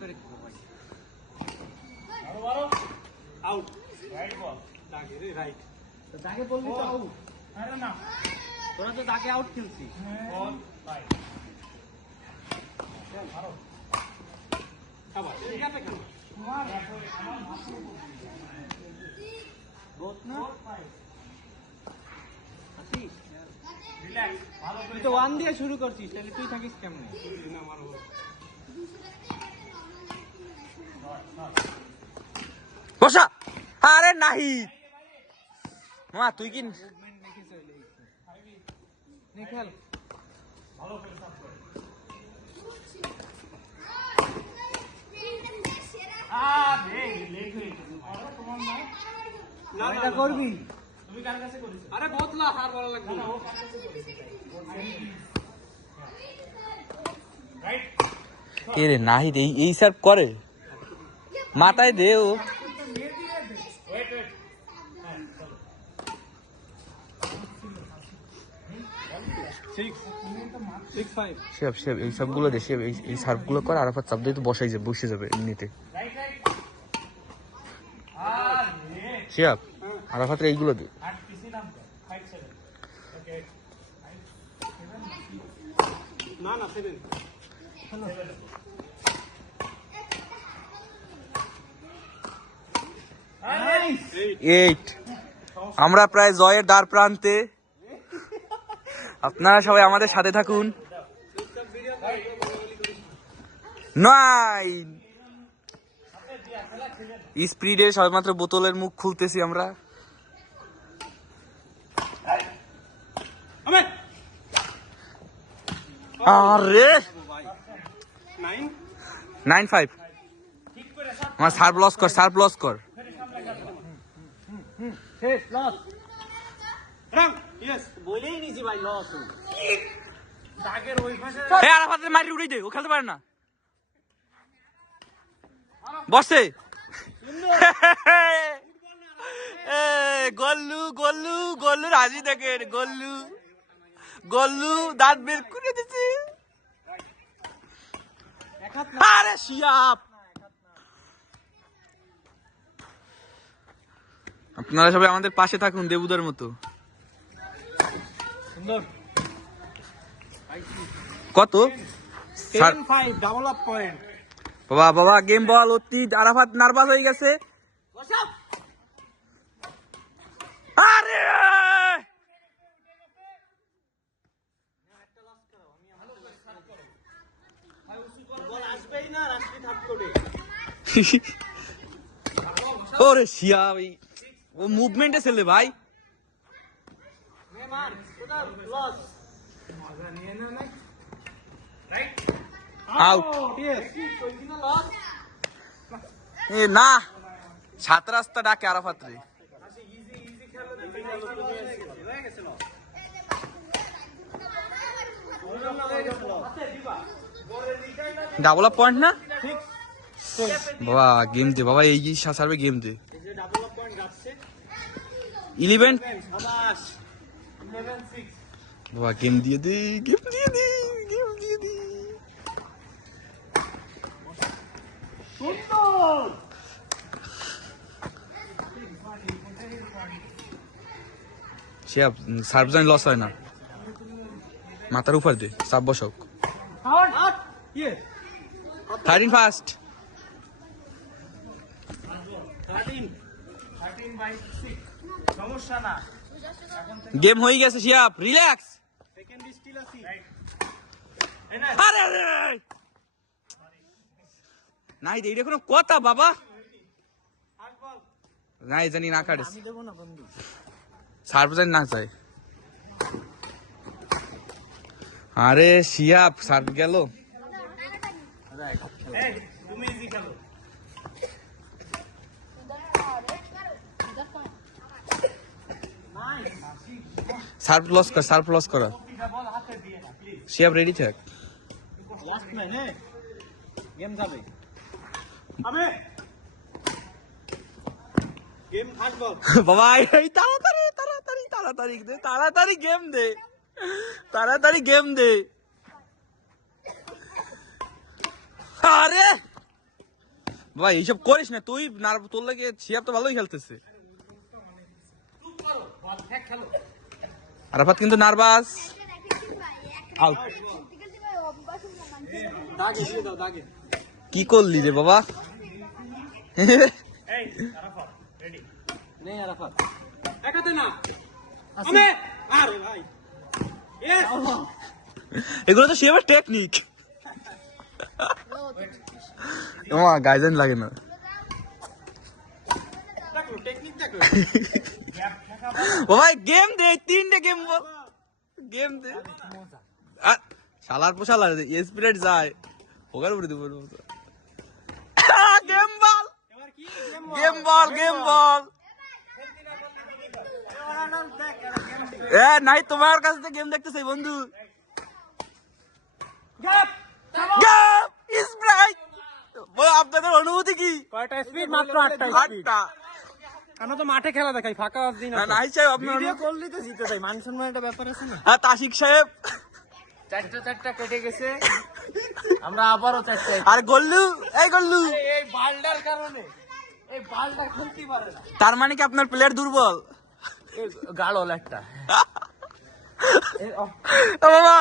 করে খেলো ভাই। আউট। রাইট বল। দাগে রে রাইট। তো দাগে বললি তো আউট। আরে না। তোরা তো দাগে আউট খেলছিস। বল ভাই। চল মারো। আবার ঠিক আছে খেলো। মার। আমার মাথা। গোট না। আসিস। রিল্যাক্স। ভালো করে। তুই তো 1 দিয়ে শুরু করছিস, তাহলে তুই থাকিস কেমনে? না মারো। বসা। আরে নাহি মা তুই কি মুভমেন্ট দেখে চলে নে খেল ভালো করে সাপ কর দে লেগ হয়ে গেছে আরে তোমার না এটা করবি তুমি কার কাছে করিস আরে বোতলা হার বলা লাগবে না ও কার কাছে করিস রাইট কে রে নাহি এই সার্ভ করে মাথায় দে ও এই সবগুলো দেশে এই সার্ভগুলো কর আরাফাত চাপ দিয়ে তো বসে যাবে এমনিতে শিয়াব আরাফাতের এইগুলো দে না না 7 8 আমরা প্রায় জয়ের দ্বার প্রান্তে আপনারা সবাই আমাদের সাথে থাকুন 9 স্পিডে সবেমাত্র বোতলের মুখ খুলতেছি আমরা আরে 9-5 আমার সার্ভ লস কর শেষ লস রাং यस বলেই নিছি ভাই লস দাগের ওই পাশে এই আরাফাতের মারি উড়াই দে ও খেলতে পারে না বসে গল্লু রাজি দেখেন গল্লু দাঁত বের করে দিছে আরে শিয়াব আপনারা সবাই আমাদের পাশে থাকুন দেবুদার মতো সুন্দর কত 10-5 ডাবল আপ পয়েন্ট বাবা গেম বল অতি আরাফাত নার্ভাস হয়ে গেছে আরে বল আসবেই না রাশি থাপ করে ওরে শিয়া ভাই ও মুভমেন্টে ছেলে ভাই নে মার কোথা লস মজা নিয়ে না না রাইট আউট यस কইছিনা লস এ না সাত রাস্তা ডাকে আরাফাত রে আসি ইজি খেলো হয়ে গেছে লস ডাবল আপ পয়েন্ট না ঠিক বাবা গেম দে বাবা এই সার্ভে গেম দে এই যে ডাবল আপ পয়েন্ট যাচ্ছে 11 শাবাশ 11-6 বাবা গেম দিয়ে দে সুন্দর শিয়াব সার্ভজন লস হয় না মাথার উপর দে সাব বসক আউট ইয়ে 13 ফার্স্ট 13/6 সমস্যা না গেম হয়ে গেছে শিয়াব রিল্যাক্স সেকেন্ড স্টিল আছে আরে নাই এইটা কোনো কথা বাবা নাই জানি না কাটে আমি দেব না বন্ধু সার্ভজন না চাই আরে শিয়াব সার্ভ গেল এই তুমি ইজি খেলো সার্ভ লস কর বল হাতে দিয়ে না প্লিজ শিয়াব রেডি থাক লাস্ট ম্যান গেম যাবে আবে গেম আসবো বাবা এই তাড়াতাড়ি গেম দে আরে ভাই এইসব করিস না তুই, তোর লাগে শিহাব তো ভালোই খেলতেছে। আরাফাত কিন্তু নার্ভাস। আউট। কি করলি রে বাবা? এগুলো তো শিহাবের টেকনিক। গাইজেন লাগে না। ও ভাই গেম দে, 3টে গেম বল, গেম দে। শালার পোশালার স্পিরিট যায় ওগার উপরে দিব। গেম বল, গেম বল, গেম বল। এ নাই তোমার কাছে তো গেম দেখতেছে বন্ধু। আপনাদের অনুভূতি কি? কয়টা স্পিড? মাত্র 8টা। আমরা তো মাঠে খেলা দেখাই, ফাঁকা দিন। নাই সাহেব আপনার ভিডিও করলি তো জিতে যাই, মান সম্মান একটা ব্যাপার আছে না। হ্যাঁ তাসিক সাহেব 4টা কেটে গেছে, আমরা আবারও 4টা। আর গল্লু, এই গল্লু এই বালটার কারণে, এই বালটা খেলতে পারে না। তার মানে কি আপনার প্লেয়ার দুর্বল? এই গাড়ল একটা। বাবা